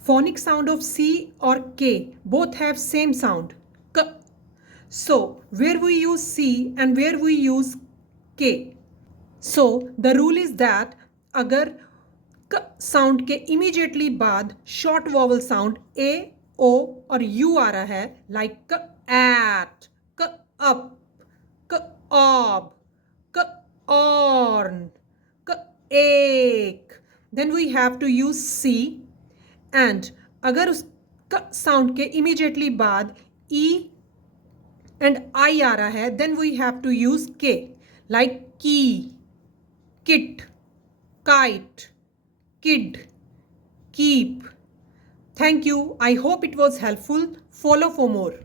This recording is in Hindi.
Phonic sound of C or K both have same sound. K. So where we use C and where we use K. So the rule is that अगर क साउंड के इमीडिएटली बाद शॉर्ट वॉवल साउंड ए ओ और यू आ रहा है लाइक क एट क अप क ऑब क ऑर्न क एक then we have to use C and अगर उस क साउंड के इमीडिएटली बाद ई एंड आई आ रहा है then we have to use K like की kit, kite, kid, keep. Thank you. I hope it was helpful. Follow for more.